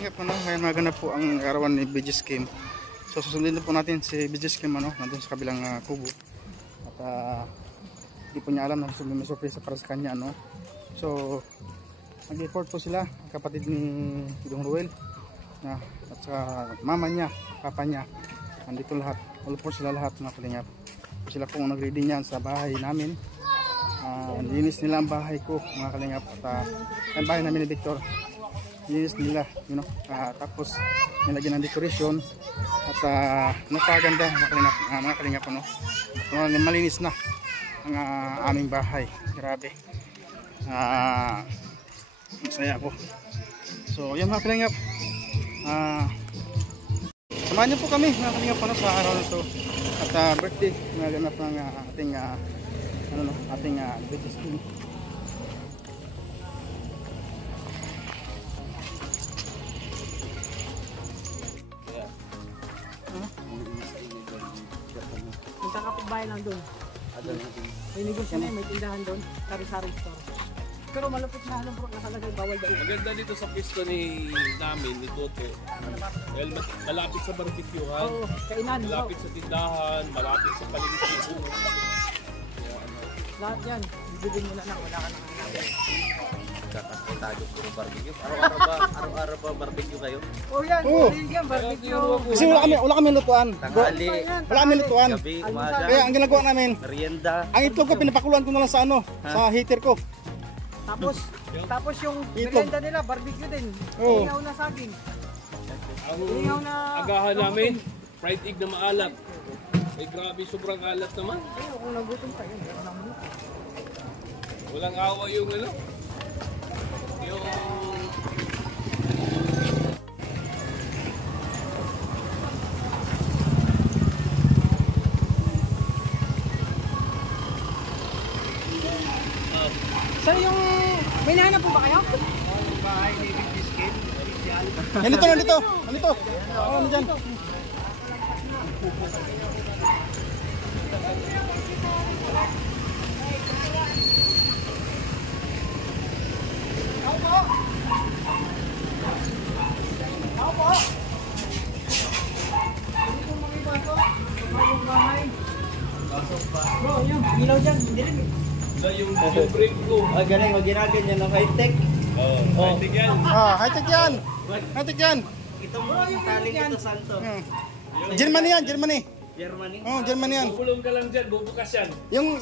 kalingap, ano, ngayon maganap po ang arawan ni BG Scheme. So susundin po natin si BG Scheme, ano, nandun sa kabilang kubo. At hindi po niya alam na may surprise para sa kanya, ano. So nag-report po sila, kapatid ni Dong Ruel na, at saka mama niya, papa niya, nandito lahat, all po sila lahat, mga kalingap. Sila po nag-ready niyan sa bahay namin. Linis nila ang bahay ko, mga kalingap. At ang bahay namin ni Victor, linis nila, you know. Tapos nilagyan ng decoration at napaganda, mga kalingap, ano. Malinis na ang aming bahay. Grabe, masaya ako. So yan, mga kalingap, samahan niyo po kami, mga kalingap, ano, sa araw na to. At birthday na ganap ng ating ating BG Scheme. Yung kapitbahay lang doon. May negosyo na, may tindahan doon, sari-sari store. Pero malapit na, alam bro, nakalagay bawal daw. Maganda dito sa pisto namin ni Tote. Well, malapit sa barbecue-han. Oo, kainan. Malapit sa tindahan, malapit sa palengke. Lahat yan, bibigyan mo na lang, wala ka nang hanapin. Kakasitago puro barbecue. Araw-araw ba barbecue kayo? Oh yan, yan, barbecue. Kasi wala kami lutuan. Tanghali, Wala kami lutuan. gabi, umaga, Kaya ang ginagawa namin, merienda. ang itlog ko pinapakuluan ko na lang sa sa heater ko. Tapos yung merienda nila, barbecue din. Oo. Inihaw na saging. Ang agahan namin, fried egg na maalat. Ay grabe, sobrang alat naman. Ayun, kung nagutom kayo, meron naman. Walang awa yung ano. Yung... So yung, may nahanap po ba kayo? bahay ni BG Scheme. Nandito. Oo, nandyan. Bro, yun, ilaw dyan, dilim. Yung break ko. Galing, maginagan yan ng high-tech. High-tech yan. High-tech yan. High-tech yan. Itong tali ito, Santo. Germany yan, Germany. Germany. Oh, Germany yan. Bubulong ka lang dyan, bubukas yan.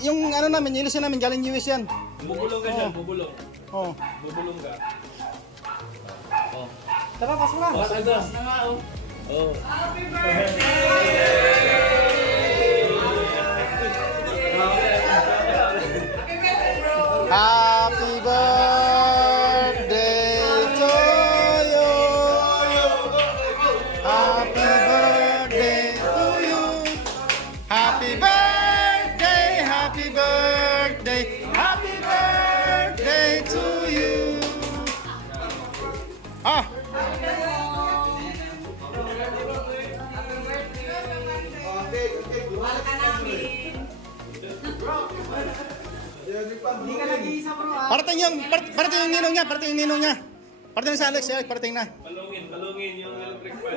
Yung ano namin, ilusin namin, galing US yan. Bubulong ka dyan, bubulong. Oh. Bubulong ka. Tara, pasok na. Pasok na nga, oh. Oh. Happy birthday to you. Happy birthday to you. Happy birthday, happy birthday, happy birthday to you. Hindi ka nag-iisa bro ha. Parating yung ninong niya, Parating na si Alex, parating na. Palungin yung electric fan.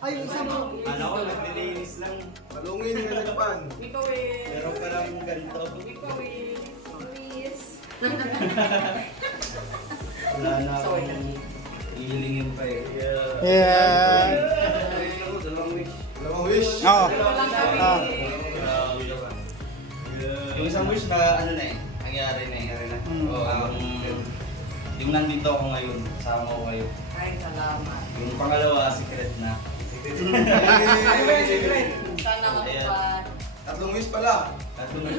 Ay, isa bro. Ano ko, naglilinis lang. Malungin yung nagpan. Pero parang ganito. Wala na akong hihilingin pa eh. Yeah. Dalawang wish. Oo. Yung isang wish na ano na eh, nangyari na eh. Yung nandito ako ngayon, kasama ko kayo. Ay, salamat. Yung pangalawa, secret na. Secret. Sana ka Ayan. pa. Tatlong wish pala. Tatlong wish.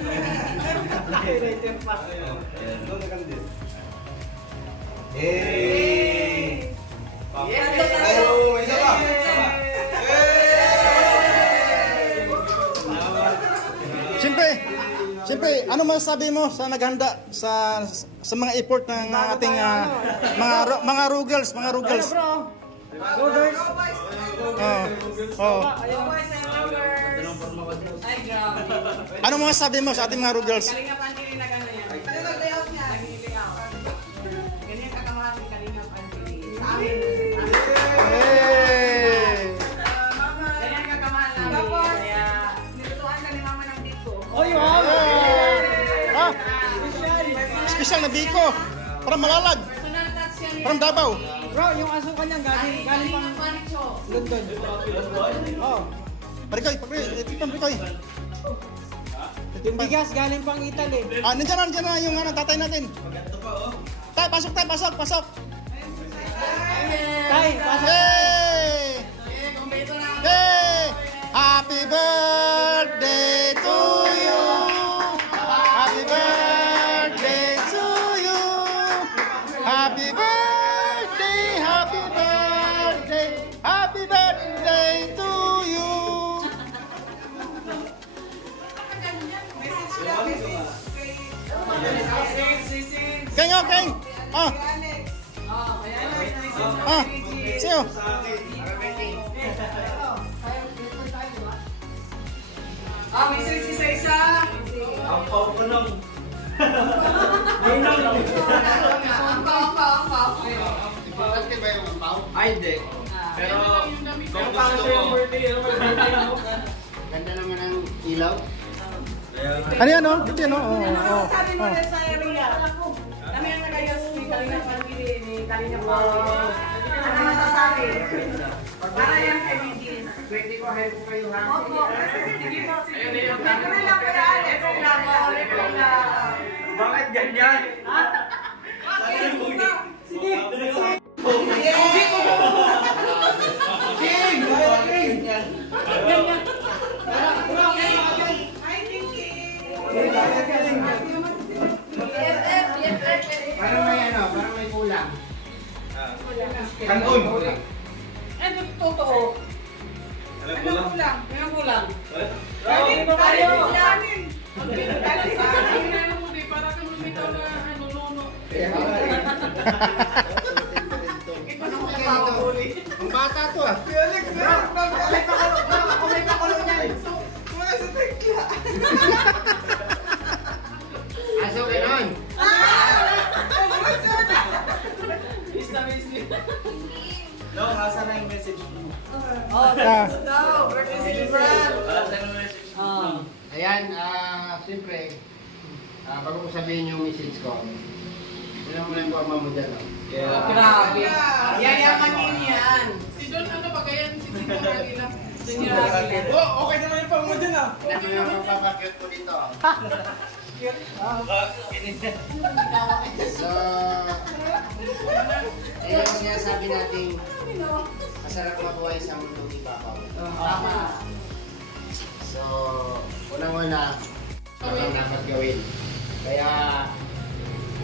Later pa. Ayan. Doon na kanil. Hey! Ayo, may isa pa. Siyempre, ano masasabi mo sa naghanda sa mga effort ng ating mga Rugals, Ano bro? Rugals. Ay, grabe. Ano masasabi mo sa ating mga Rugals? Kalingap Anthony na gano'n yan. Ano nag-layout niya? Nag-layout. Ganyan kakamahan ni Kalingap Anthony. Ganyan ka kamahal namin. Tapos, Kaya, nilutuan ka ni mama ng biko. oy, wow! Ah, special na biko. Parang malalag. Personal touch yan. Parang Davao. Bro, yung asukal niyan galing pang London. Oh. Parikoy, tikman Parikoy. Yung bigas galing pang Italy. Ah, nandiyan na yung tatay natin. Tay, pasok. Tay, pasok. Hey! Hey! Happy birthday to you. Happy birthday to you. Happy birthday, happy birthday, happy birthday to you. Keng, Keng. Ah. Ah, siyo. Message isa-isa. Ang pao ko nung. Ay, hindi. Pero, kung gusto mo. Ganda naman ang ilaw. Ano yan, no? Ito yan, no? Ano sabi mo rin sa area? Kami ang nagayos ni Kalina Pangili, ni Kalina Pangili. Ano masasabi? Para yan kay Bigin. Pwede ko, help ko kayo ha. Opo. Sige po, sige. Ito rin lang po yan. Ito lang po. Ito lang. Bakit ganyan? Sige. King! Kaya King! Hi, Kiki. Parang may ano, parang may kulang. Kanun! Ano totoo? Alam Ano kulang? Ano kulang? Ay, Ano tayo? Kulanin. Ang bata to ah. Aso ganon. No, nasa na yung message mo. Ah, No, birthday celebrant. Ayan, siyempre, bago ko sabihin yung message ko, wala mo lang forma mo dyan. Yeah. Grabe. Yayamanin yan. Oh, okay naman yung pang mo dyan ah. Alam mo yung magpapakit ko dito. So, ayun ang sinasabi natin, masarap mabuhay sa mundong ibabaw. Tama. So, unang-una, ano ang dapat gawin? Kaya,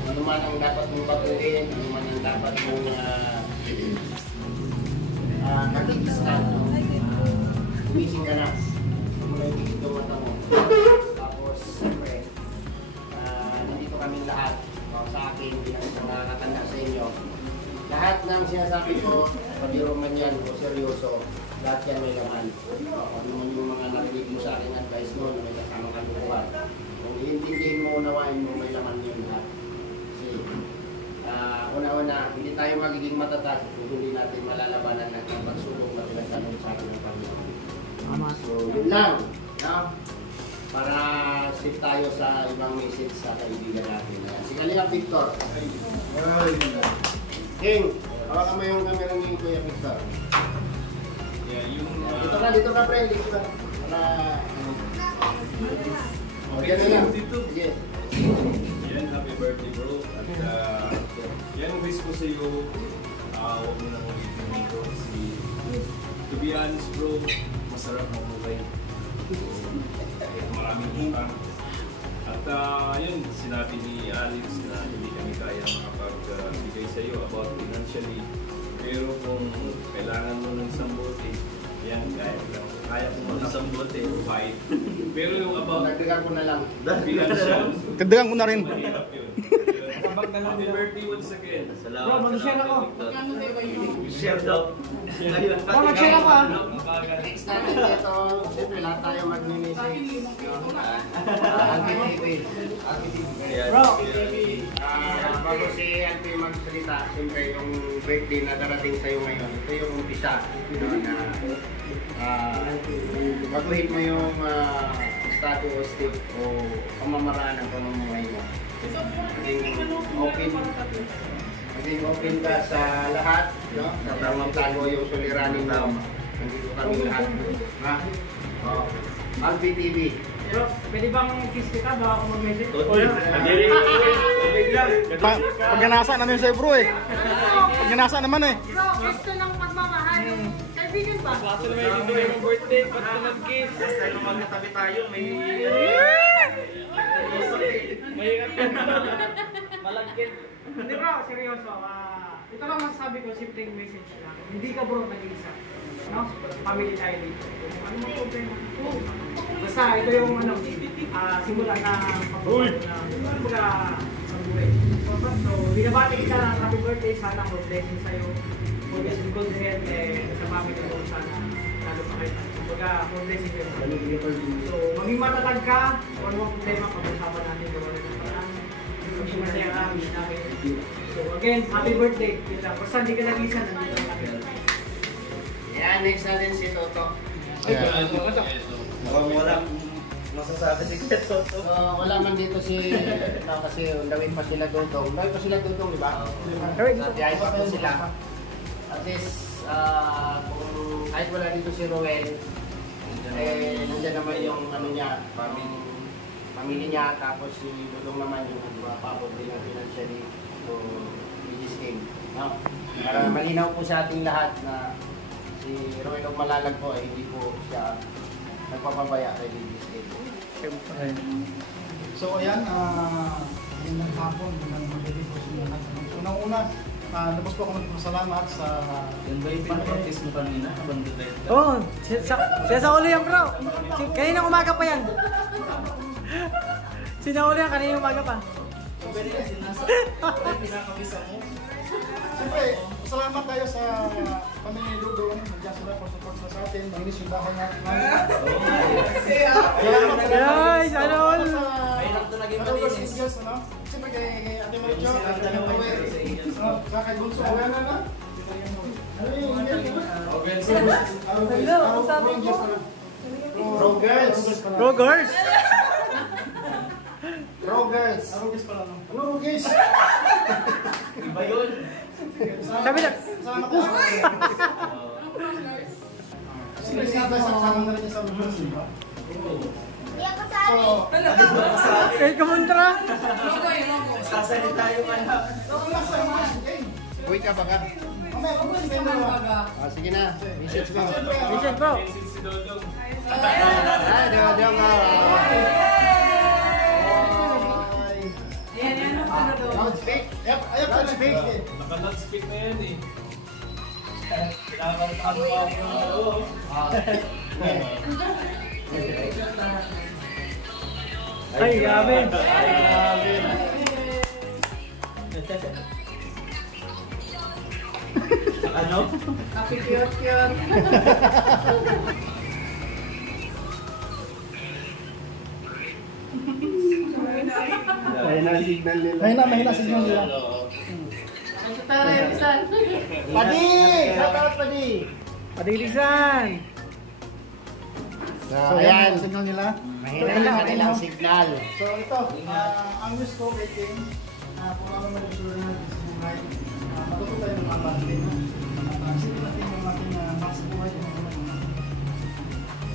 ano man ang dapat mong baguhin, ano man ang dapat mong kakikisan, gumising ka na. Mula yung tigil ng mata mo. Tapos, siyempre, nandito kami lahat, sa akin, bilang isang nakakatanda sa inyo. Lahat ng sinasabi ko, pabiro man yan o seryoso, lahat yan may laman. Ano man yung mga narinig mo sa aking advice mo na may kasamang kalukuhan. Kung iintindihin mo, unawain mo, may laman yun lahat. Kasi, una-una, hindi tayo magiging matatas kung hindi natin malalabanan ng pagsulong na pinagtanong sa akin ng Panginoon. So, yun lang. No? Para safe tayo sa ibang message sa kaibigan natin. Ayan. Si Kalinga Victor. King, hawakan mo yung camera ni Kuya Victor. Yeah, yung... Dito ka, pre. Dito ka. Para, dyan na lang. Sige. Yan, happy birthday bro. At yan, wish ko sa iyo, huwag mo nang ulitin bro. Kasi, to be honest bro, masarap ang buhay. Maraming utang. At yun, sinabi ni Alex na hindi kami kaya makapagbigay sa iyo about financially. Pero kung kailangan mo ng sambote, yan, kaya ko mo ng sambote, fight. Pero yung about Nagdagan ko na lang. financial, Kagdagan ko na rin. mahirap yun. Happy birthday once again. Bro, mag-share ako. Share daw. Bro, mag-share ako ah. Next natin dito, siyempre lahat tayo mag-message. Bro, Bago si Auntie magsalita, siyempre yung birthday na darating sa'yo ngayon, ito yung umpisa. Baguhin mo yung estado o state o pamamaraan ng pamumuhay mo. Maging open ka sa lahat, no? Sa tamang tago yung suliranin mo. Nandito kami lahat. Ha? Albi TV. bro, pwede bang kiss kita? Baka ako mag-message? Pagganasa namin sa'yo bro eh. Pagganasa naman eh. Bro, gusto ng pagmamahal. Kaibigan ba? Kaso na may bibigay ng birthday, ba't ka nag-kiss? Tayo magkatabi tayo, may... Malagkit. Hindi bro, seryoso. Ito lang masasabi ko, simpleng message lang. Hindi ka bro nag-iisa. No? Family tayo dito. Ano mo problema? Basta ito yung ano, simula na pag-uwi na kumbaga sa buhay. So, binabati kita ng happy birthday. Sana more blessing sa'yo. For this good health sa family ko. Sana lalo pa kayo. Kumbaga, more blessing kayo. So, maging matatag ka. Kung ano ang problema, pag-usapan natin. Gawin natin parang maging masaya ka. Wish namin. So, again, happy birthday. Basta hindi ka nag-isa. Nandito ka. Ayan, next natin si Toto. Mukhang wala masasabi si Kuya Toto. Wala man dito si kasi undawin pa sila Dudong. Undawin pa sila Dudong, di ba? Diyan pa po sila. At least, kung kahit wala dito si Roel, nandiyan naman yung ano niya, family niya, tapos si Dudong naman yung papapod din ng financially to this game. No? Para malinaw po sa ating lahat na si Roel o Malalag po ay hindi po siya nagpapabaya kay Ladies Game. So ayan, yun ng hapon, yun ang magiging po sa lahat. Unang-una, labas po ako magpasalamat sa... Yan ba yung pinapractice mo kanina? Habang dudayot ka? Oo, siya sa uli yan bro. Kanina umaga pa yan. Sinauli yan, kanina umaga pa. Siyempre, salamat tayo sa pamilya ni Dudong. Nandiyan sila for support sa atin. Mahinis yung bahay natin. Guys, ano all? Mahirap to naging malinis. Siyempre kay Ate Maricho, kay Ate Maricho, sa kay Bunso. Ano yung Hello, sabi ko. Rogers! Rogers! Rogers! Arugis pala no? Ano Rogers? Iba yun. Sabi na. Salamat tayo. Siyempre sama na rin sa Rogers, di ba? So, Kay kamuntra. Sasalita tayo kaya. Uy ka ba ka? Sige na, message mo. Vincent bro. Si Dodong. Ay, Dodong nga. Loudspeak? Yep, ayun pa Loudspeak. Naka-loudspeak na yan eh. Kinakantaan pa ako ng ano. Ay, grabe. Ano? Happy cute. mahina signal nila. Padi! Shout out Padi! Padilisan. So, So, ayan. ayan, signal nila. Mahina yung kanilang signal. So, ito, ang wish ko kay King, kung ano man yung sura na sa buhay, matuto tayo ng mga bagay. Sino natin yung ating nasa buhay, yung mga naman.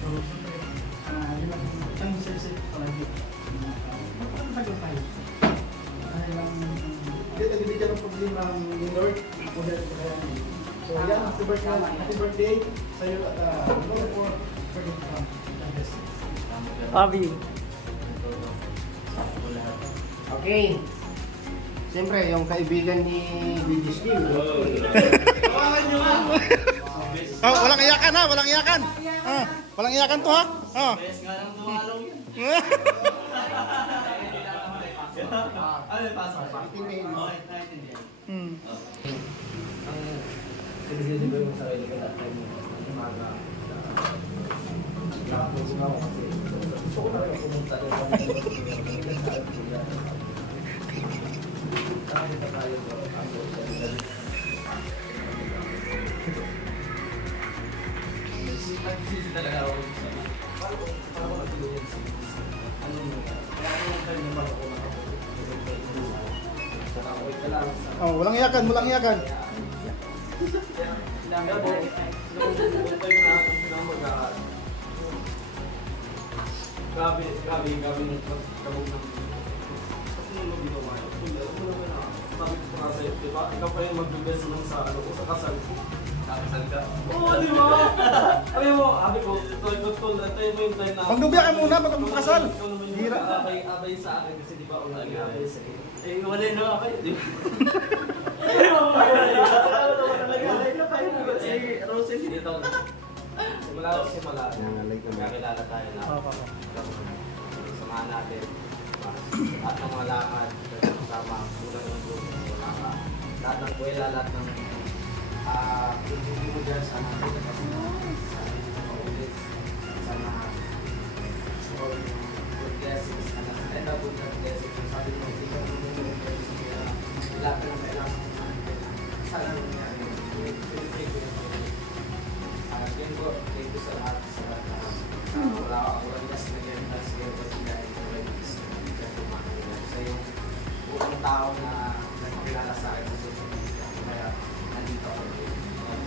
So, siyempre, yun natin, isang safe palagi. Magpapagod tayo. Dahil lang, bibigyan ng problema ng Lord, model ko kaya. So, yan, happy birthday sa'yo at Lord for forgiving us. Pabi. Okay. Siyempre, yung kaibigan ni Ladies Game. Walang iyakan ha, walang iyakan. Walang iyakan to ha. Ano yung pasok? Hmm. Sinisisi ko yung sarili ko that time umaga. Nakapusong ako kasi gusto ko na rin pumunta doon. Nakakita tayo doon. Nagsisi talaga ako sa paano ko nagtulungan sa ano mo kaya ako nag-time naman ako nakapulong. Saka ako ka lang. Oh, walang iyakan, walang iyakan. Grabe ng kabog ng ano mo ginawa yun? Sabi ko pa sa'yo, diba? Ikaw pa yung mag-best lang sa ano ko, sa kasal ko. Nakasal ka? Oo, di ba? Sabi mo, sabi ko, tol, ito yung time na... Magdubya ka muna, magkasal. Ikaw naman yung Hira. abay sa akin kasi di ba, unang abay sa akin. Eh, wala na kayo, di ba? Si Rosel dito. Simula ako simula. Kakilala tayo na. Samahan natin. Lahat ng mga lakad. Kasama. Kulang ng grupo. Lahat ng kuwela. Lahat ng hindi mo dyan. Sana natin kasi sana hindi maulit. Sana all good blessings. Sana good blessings. Sabi mo, hindi ka naman lahat ng kailangan sana nangyari. Yun po, thank you sa lahat. Wala akong gas na yan. Sa yung buong tao na nagkilala sa akin sa social media. Kaya nandito ako.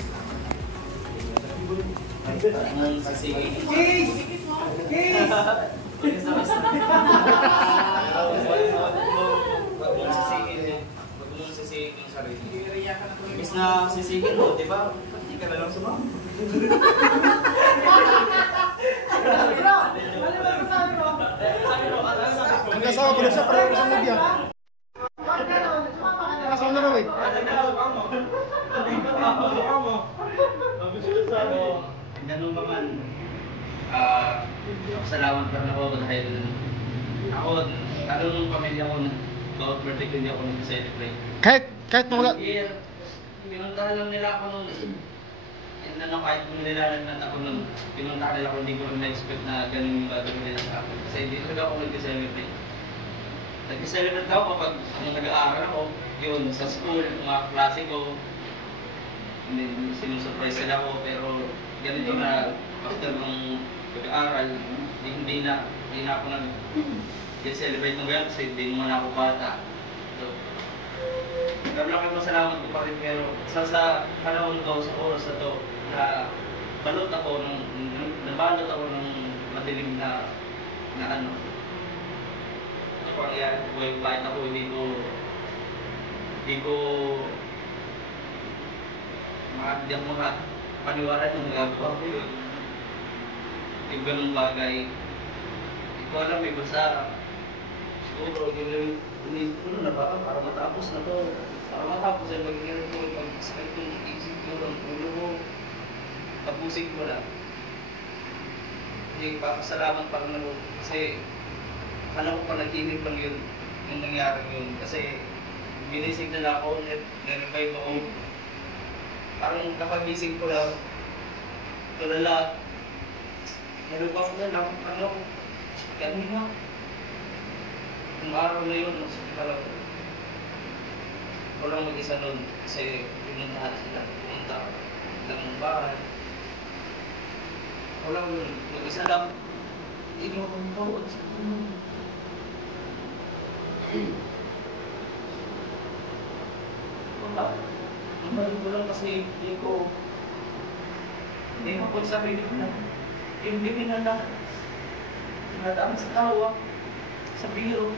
Salamat. Sasingin. Cheese! Cheese! Wag mong sisingin yung sarili. Imbis na sisingin mo, di ba? Hindi ka na lang sumama. Nagkasawa pa rin siya, parang isang nubya. Nakasawa na raw eh. Ganun pa man, salamat pa rin ako dahil ako, nung pamilya ko, bawat birthday ko hindi ako nag-celebrate. Kahit wala. Pinuntahan lang nila ako nung kahit kung nilalagnat ako nung pinuntahan nila ako, hindi ko rin na-expect na ganun yung gagawin nila sa akin. Kasi hindi talaga ako nag-celebrate. Nag-celebrate ako kapag nag-aaral ako, yun, sa school, mga klase ko, sinusurprise sila ako, pero ganito na after ng pag-aaral, hindi na ako nag-celebrate ng ganyan kasi hindi naman ako bata. Pero laki masalamat ko pa rin, pero sa panahon ko, sa oras na to, na nabalot ako ng madilim na ano. Ito po nangyari ko, kahit ako hindi ko makakadiyak mo na paniwala yung nagagawa ko yun. Yung ganung bagay, hindi ko alam eh, basta siguro ano na ba, para matapos na to. Para matapos ay magiging ko, pag-sakit yung isip ko, ang ulo ko, tapusin ko lang. Hindi, papasalamat pa rin ako kasi akala ko panaginip lang yun, yung nangyari yun. Kasi ginising na ako, nag-revive ako. Parang kapag-gising ko lang, tulala, meron pa ako na lang, kanina. Yung araw na yun, hospital ako. Walang mag-isa nun kasi pinuntahan sila. Punta ng bahay. Walang mag-isa lang. Hindi mo akong tawad sa wala. Ang balik ko lang kasi hindi ko po sarili ko na hindi na nadaan sa tawa, sa biro.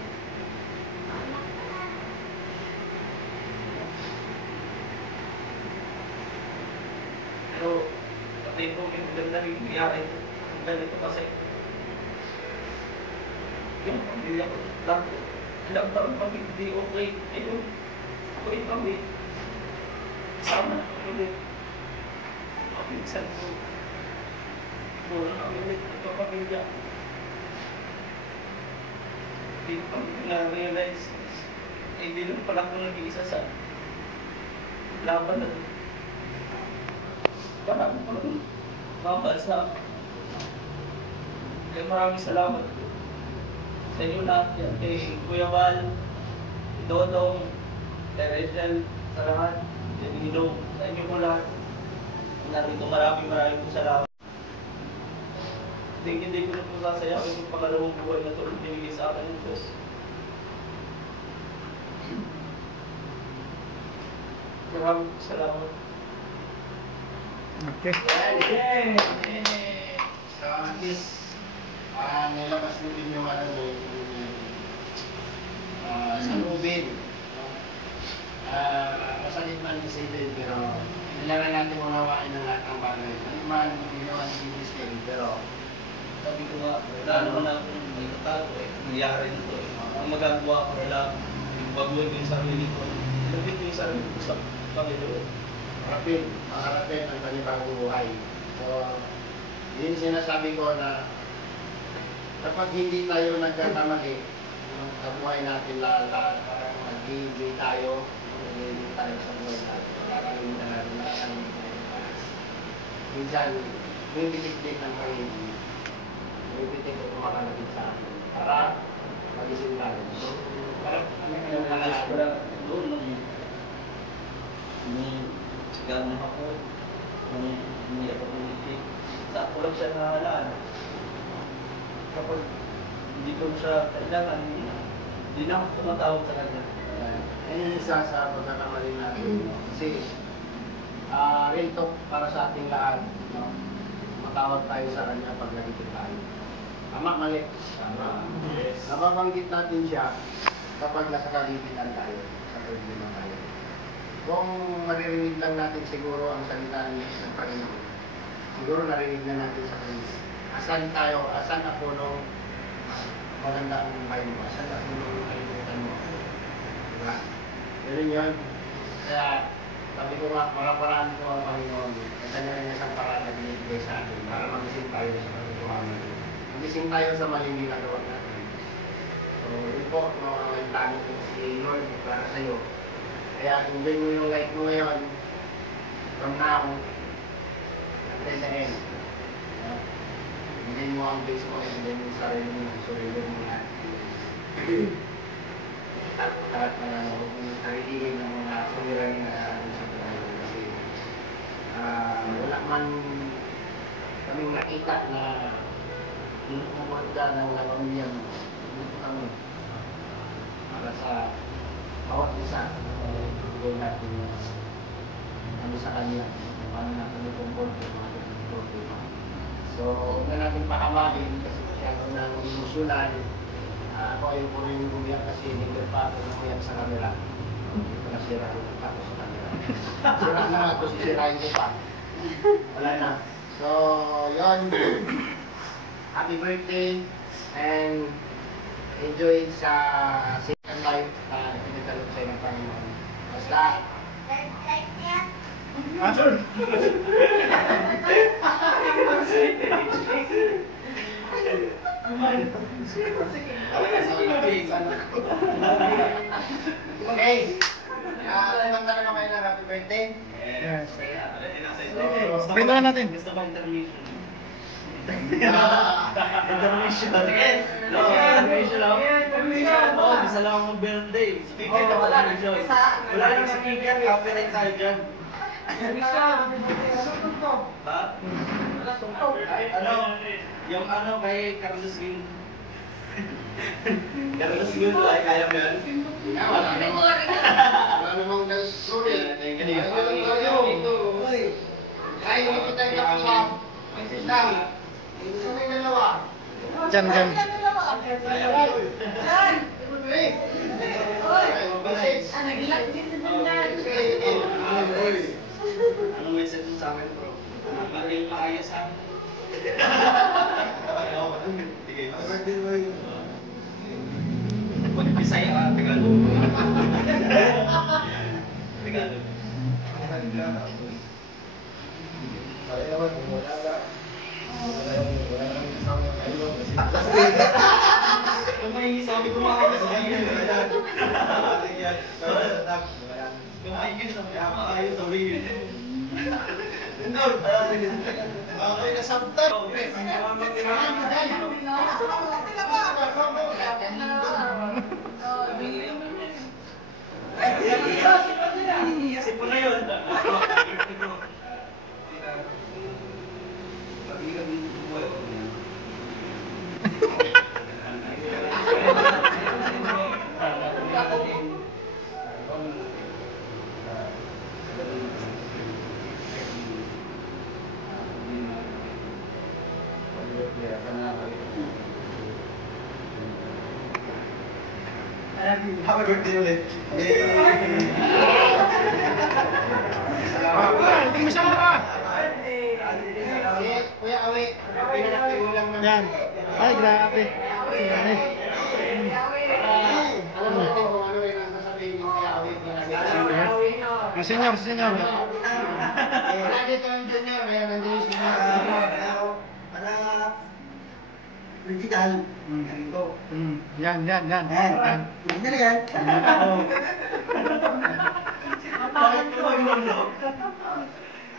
Pero pati po yung maganda rin nangyari. Ang ganito kasi yung pamilya ko lang. Ilang taon pag hindi okay. Ayun, ako yung kami. Kasama na kami ulit. Kapinsan ko. Puro na kami ulit ng pamilya. na-realize, hindi lang pala ako nag-iisa sa laban na marami pa lang mabansa. Kaya maraming salamat sa inyo lahat yan, kay Kuya Val, kay Dodong, kay Rachel, sa lahat, kay Nino, sa inyo po lahat. Narito maraming salamat. Hindi ko na po sasayawin yung pangalawang buhay na ito binigay sa akin ng Diyos. Maraming salamat. Okay. Yay! So, at least, nilabas mo din yung ano mo, sa lubin. Masakit man isipin, pero kailangan natin unawain ng lahat ng bagay. Ano man, ginawa ni Business Game, pero Sabi ko nga, wala naman akong may katago eh. Nangyari na ito eh. Ang magagawa ko na lang, baguhin ko yung sarili ko. Ilagay ko yung sarili ko sa Panginoon. makarapin ang panibagong buhay. So, yun sinasabi ko na kapag hindi tayo nagkakamali sa buhay natin lahat, parang nag-i-enjoy tayo sa buhay natin. Nakakalimutan natin, minsan, may bitik-bitik ng Panginoon. May bitik ko tumakalapit sa akin para magising tayo. So, parang Yung alas ko lang doon, nung sigaran ako, nung hindi ako tumitik, sakto lang siya nahalaan. Kapag hindi ko siya kailangan, hindi na ako tumatawag sa kanya. Yan yung isa sa pagkakamali natin. Kasi, real talk para sa ating lahat. No? Matawag tayo sa kanya pag nagigit tayo. Tama, mali. Tama. Yes. Nababanggit natin siya kapag nasa kagigitan tayo, sa problema tayo. Kung maririnig lang natin siguro ang salita ng Panginoon, siguro narinig na natin sa Kanya. Asan tayo, asan ako nung maganda ang buhay mo, asan ako nung kalimutan mo. Diba? Ganun yun. Kaya, sabi ko nga, mga paraan ko ang Panginoon, at kanya rin isang paraan na binibigay sa atin para magising tayo sa katotohanan. Magising tayo sa maling ginagawa natin. So, yun po, no, ang plano ko si Lord para sa iyo. Kaya, enjoy mo yung life mo ngayon, from now, until the end. Enjoy mo ang base mo, enjoy mo yung sarili mo, surrender mo lahat. Tapos lahat na lang, huwag mong nariligin ng mga suliranin na natin sa buhay. Kasi, wala man kaming nakita na pinupumod ka ng pamilya mo. Dito kami. Para sa bawat isa, bigay natin kami sa kanya. Paano natin ipungkol yung mga problema. So, huwag na natin pakamain kasi masyado ng emosyonan. Ako ayaw ko rin umiyak kasi hindi pa ako umiyak sa camera. Hindi ko nasira yung ako sa camera. Sira na ako, sisirain ko pa. Wala na. So, yun. Happy birthday and enjoy sa second life na pinitalog sa'yo ng Panginoon. Basta, okay. Kumanta naman kayo ng happy birthday. Yes. So, Pintuan natin. Gusto ko intermission. intermission. Sige. Intermission lang. Oo, isa lang ang birthday. Speaker na wala na Joy. Wala nang speaker, copyright tayo dyan. Ha? Ano? Yung ano kay Carlos Gil. Carlos Gil, ay kaya mo yan? Wala namang sorry. Ay, hindi kita yung kapasap. Lang. Ito may dalawa. Diyan, diyan. Anong message mo sa akin, bro? Maging maayos ha? Mag-Bisaya ka, Tagalog. Tagalog. Wala Kumain sabi ko mga sabihin. Kumain sabi ako ayaw sabihin. Okay na samtan. Sipo na yun. Happy birthday ulit. Masama ka! Kuya Awi, pinanaktibulang naman. Yan. Ay, grabe. Alam mo natin kung ano yung nasasabihin yung Kuya Awi. Ang senyor, senyor. Nandito ang junior, kaya nandito yung senior. Para digital. Ganito. Yan, yan, yan. Hindi na yan. Bakit ko magmamlog?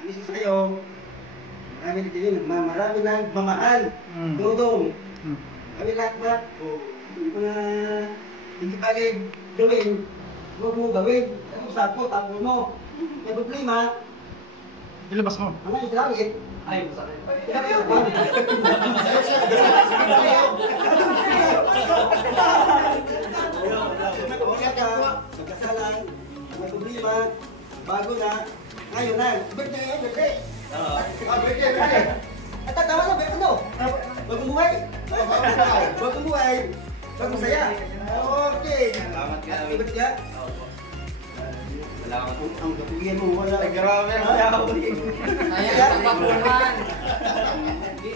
Isa sa'yo. Marami na din, marami na mamahal. Dudong. Kami lahat ba? Mga hindi bagay gawin. Huwag mo gawin. Usap ko, tapos mo. May problema. Ilabas mo. Mga Israel. Ay, masakit. Nagkasalan, may problema, bago na, ngayon na, birthday, birthday. Birthday. At tatawa na, ano? Bagong buhay? Bagong buhay. Bagong saya. Okay. Salamat ka, Awi. Birthday. Salamat po. Ang kapugian mo, wala. Grabe ang Awi. Sayang sa bakuhan.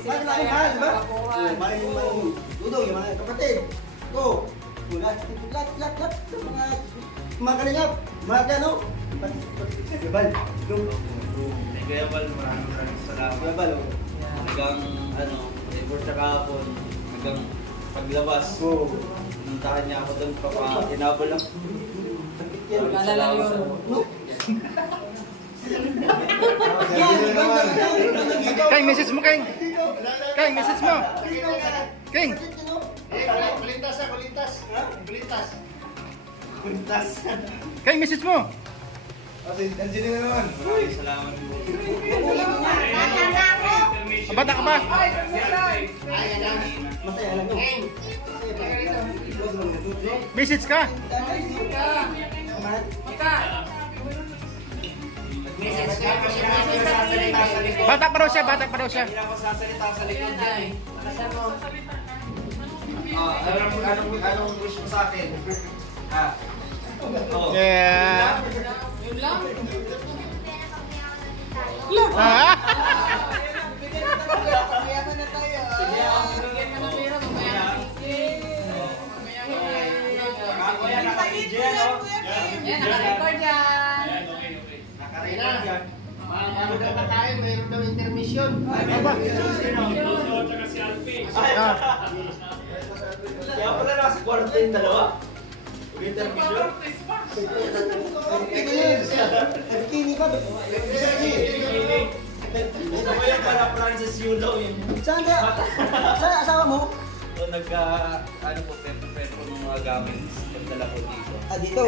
Mahal, mahal, mahal, di ba? Mahal yung mahal. Dudong, yung mga kapatid. Ko. Lahat. Mga kalingap. Mga ano? Gabal. Kaya Bal, maraming salamat. Gabal, oh. Hanggang, effort sa kahapon, hanggang paglabas. Oo. Nuntahan niya ako doon, inabol lang. Sakit yan. Naalala yun. Kay, message mo, Kay. Kay, message mo. Kay. Kulintas. Kay, message mo. Maraming salamat po. Bata ka ba? Masaya lang yun. Message ka. Bata pa raw siya, bata pa raw siya. Hindi na ako sasalita sa likod dyan eh. Anong wish mo sa akin? Oh. Yeah. Yun lang. Ah? Payaman na tayo. Sige, bigyan mo ng pera, mamaya ang ticket. Kuya, naka-video no? Yan, naka-record yan. Naka-record yan. Bago daw kakain, mayroon daw intermission. Kaya pala nasa kwarto yung dalawa. Intermission. Bikini ba? Gusto ko yung para Francis Yulo yun. Saan kaya? Saan asawa mo? So pento ng mga gamit pagdala ko dito. Ah, dito.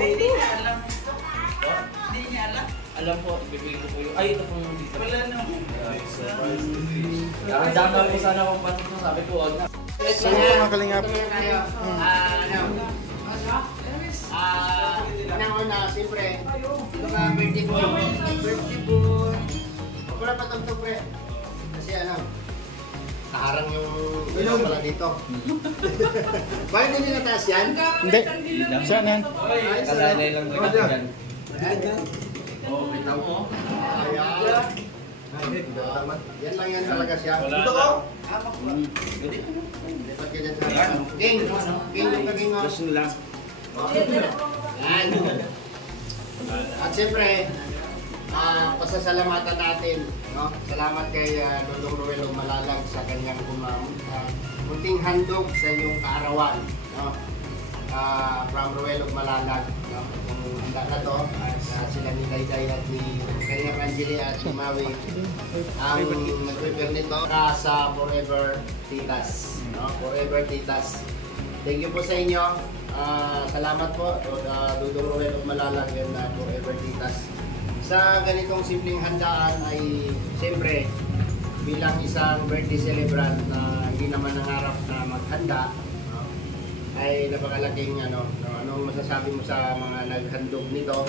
Alam po, bibigyan ko po yung, ay ito pong dito. Wala na. Nakadama po sana akong patok na sabi ko, wag na. So, mga kalingap. Una, siyempre, ito ka birthday boy. Birthday boy. Wala pa itong pre. Kasi kaharang yung ilong pala dito. Bakit hindi nataas yan? Hindi. Saan yan? Kalalay lang na ganyan. Oh, bitaw mo. Ayan. Yan lang yan talaga siya. Ito ko? King yung naging Gusto nila. yan. At siyempre, pasasalamatan natin, no? Salamat kay Dodong Ruel Malalag sa kanyang munting handog sa iyong kaarawan, no? From Ruel Malalag, no? Kung handa na to, at sila ni Dayday at ni kanyang Angeli at si Maui ang nag-prepare nito sa Forever Titas, no? Forever Titas. Thank you po sa inyo. Salamat po, Dodong Ruel Malalag and Forever Titas. Sa ganitong simpleng handaan ay siyempre bilang isang birthday celebrant na hindi naman nangarap na maghanda, no, ay napakalaking anong masasabi mo sa mga naghandog nito.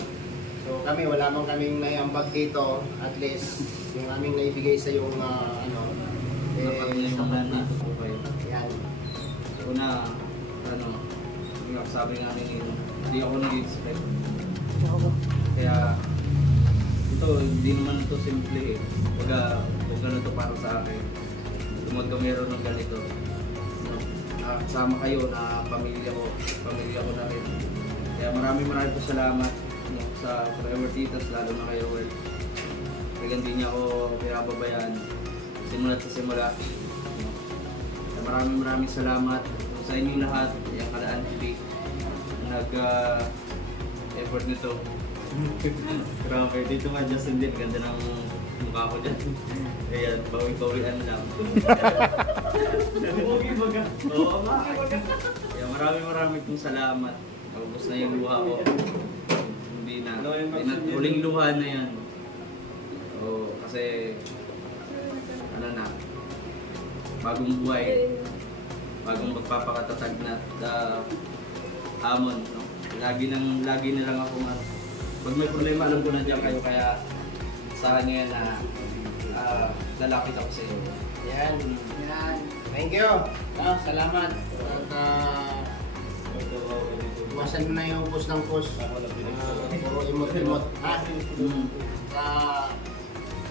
So kami wala man kaming naiambag dito, at least yung aming naibigay sa yung yan. Una, sabi nga hindi ako nag-expect. Kaya ito, hindi naman ito simple eh. Pag ganito para sa akin, kung meron ng ganito, kasama kayo na pamilya ko na rin. Kaya maraming po salamat sa Forever Titas, lalo na kayo, Well. Kaya hindi niya ako pinababayaan simula sa simula. Kaya maraming salamat sa inyong lahat, yung Kalaan TV, nag-effort nito. Grabe, dito nga Justin din, ganda ng mukha ko dyan. Ayan, bawi-bawian lang. Bugi baga. Oo nga. Kaya maraming pong salamat. Tapos na yung luha ko. Hindi na. Huling luha na yan. Oo, kasi bagong buhay. Bagong magpapakatatag na hamon. No? Lagi na lang ako pag may problema, alam ko na dyan kayo, kaya sa kanya yan na lalapit ako sa iyo. Yan. Thank you. Salamat. At iwasan mo na yung push ng push. Puro imot-imot.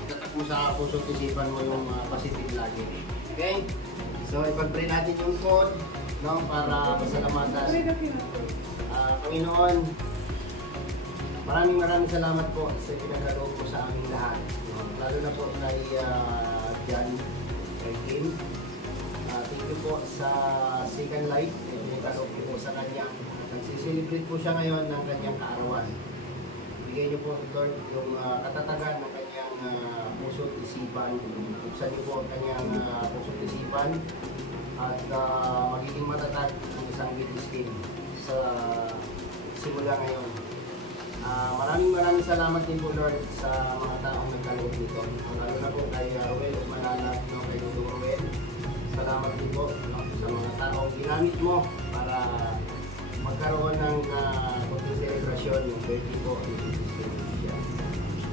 Tatak mo sa puso't isipan mo yung positive lagi. Okay? So, ipag-pray natin yung code, no, para pasalamatan. Panginoon, maraming salamat po sa pinagkaloob po sa aming lahat. Lalo na po kay Jan, kay Kim. Thank you po sa Second Life. Pinagkaloob po sa kanya. Nagsisilibrate po siya ngayon ng kanyang kaarawan. Bigay niyo po, Lord, yung katatagan ng kanyang puso't isipan. Buksan niyo po ang kanyang puso't isipan. At magiging matatag ng isang business team sa simula ngayon. Maraming salamat din po, Lord, sa mga taong nagkaloob nito. Lalo na po kay Ruel Malalag, no, kay Dodong Ruel. Salamat din po, no, sa mga taong ginamit mo para magkaroon ng kunting celebration yung birthday po.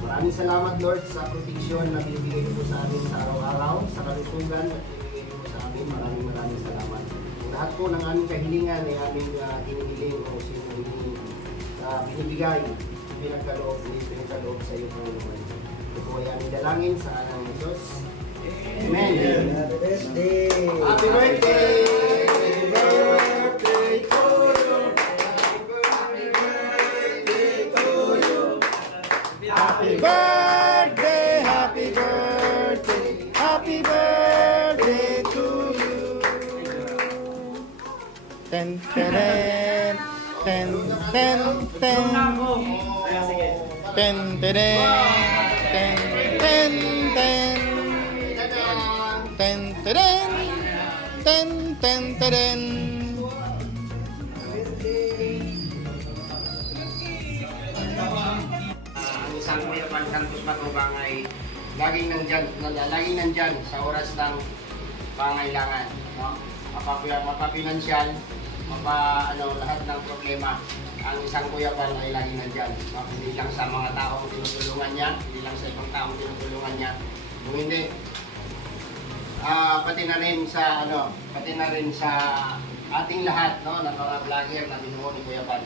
Maraming salamat, Lord, sa protection na binibigay niyo po sa amin sa araw-araw, sa kalusugan at binibigay niyo po sa amin. Maraming salamat. Lahat po ng aming kahilingan ay aming hinihiling o binibigay, pinagkaloob sa iyo, Panginoon. Ito po ay aming dalangin sa anak ng Jesus. Amen. Happy birthday! Happy birthday! Happy birthday to you! Happy birthday to you! Happy birthday, happy birthday, happy birthday to you. Ten, ten, ten, ten, ten, ten, ten, ten, ten, ten, ten, ten, ten, ten. Ang isang Kuyapan Santos Matubang ay laging nandyan sa oras ng pangailangan, no? Mapapinansyal, lahat ng problema. Ang isang Kuyapan ay laging nandyan, no? Hindi lang sa mga taong tinutulungan niya, hindi lang sa ibang taong tinutulungan niya. Kung hindi, pati na rin sa ating lahat, no, ng mga vlogger na binuo ni Kuyapan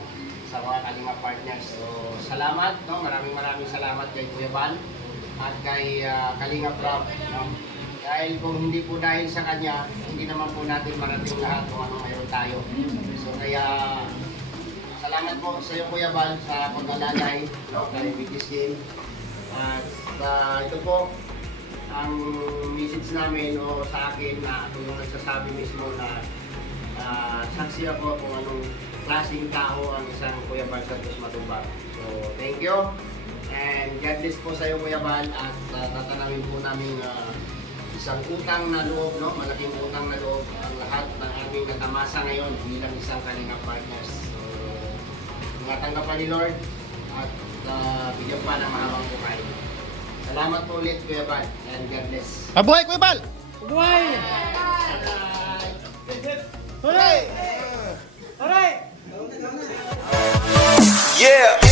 sa mga Kalinga partners. So, salamat, no? Maraming salamat kay Kuyapan at kay Kalinga Prab, no? Dahil kung hindi po dahil sa kanya, hindi naman po natin marating lahat kung anong mayroon tayo. So, kaya salamat po sa iyo, Kuya Bal, sa pag-alalay, no, kay Biggest Game. At ito po ang message namin o sa akin na ako yung nagsasabi mismo na saksi ako kung anong klaseng tao ang isang Kuya Bal Santos Matubang. So, thank you. And God bless po sa iyo, Kuya Bal. At tatanawin po namin isang utang na loob, no? Malaking utang na loob ang lahat ng aming natamasa ngayon bilang isang Kalingap partners. So, ingatan ka pa ni Lord at bigyan pa ng mahabang buhay. Salamat po ulit, Kuya Bal. And God bless. Mabuhay, Kuya Bal! Buhay! Hooray! Alright! Yeah.